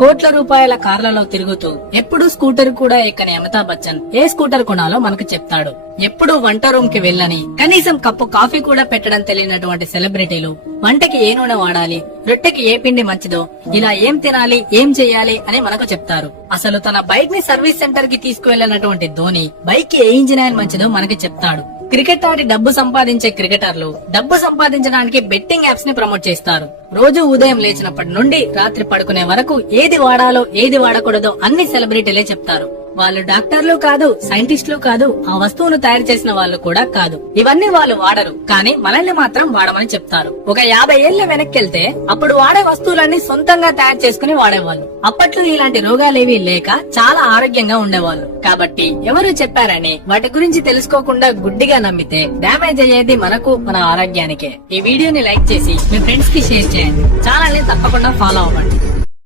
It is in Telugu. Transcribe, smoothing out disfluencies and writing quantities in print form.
కోట్ల రూపాయల కార్లలో తిరుగుతూ ఎప్పుడు స్కూటర్ కూడా ఎక్కని అమితాబ్ బచ్చన్ ఏ స్కూటర్ కొనాలో మనకు చెప్తాడు. ఎప్పుడు వంట రూమ్ కి వెళ్ళని, కనీసం కప్పు కాఫీ కూడా పెట్టడం తెలియనటువంటి సెలబ్రిటీలు వంటకి ఏ నూనె వాడాలి, రొట్టెకి ఏ పిండి మంచిదో, ఇలా ఏం తినాలి, ఏం చెయ్యాలి అని మనకు చెప్తారు. అసలు తన బైక్ ని సర్వీస్ సెంటర్ కి తీసుకువెళ్లినటువంటి ధోని బైక్ కి ఏ ఇంజిన్ ఆయిల్ మంచిదో మనకి చెప్తాడు. క్రికెట్ ఆడి డబ్బు సంపాదించే క్రికెటర్లు డబ్బు సంపాదించడానికి బెట్టింగ్ యాప్స్ ని ప్రమోట్ చేస్తారు. రోజు ఉదయం లేచినప్పటి నుండి రాత్రి పడుకునే వరకు ఏది వాడాలో ఏది వాడకూడదో అన్ని సెలబ్రిటీలే చెప్తారు. వాళ్ళు డాక్టర్లు కాదు, సైంటిస్టులు కాదు, ఆ వస్తువును తయారు చేసిన వాళ్ళు కూడా కాదు. ఇవన్నీ వాళ్ళు వాడరు, కానీ మనల్ని మాత్రం వాడమని చెప్తారు. ఒక 50 ఏళ్ల వెనక్కెళ్తే అప్పుడు వాడే వస్తువులన్నీ సొంతంగా తయారు చేసుకుని వాడేవాళ్ళు. అప్పట్లో ఇలాంటి రోగాలేవీ లేక చాలా ఆరోగ్యంగా ఉండేవాళ్ళు. కాబట్టి ఎవరు చెప్పారని వాటి గురించి తెలుసుకోకుండా గుడ్డిగా నమ్మితే డ్యామేజ్ అయ్యేది మనకు, మన ఆరోగ్యానికే. ఈ వీడియోని లైక్ చేసి మీ ఫ్రెండ్స్ కి షేర్ చేయండి. ఛానల్ ని తప్పకుండా ఫాలో అవ్వండి.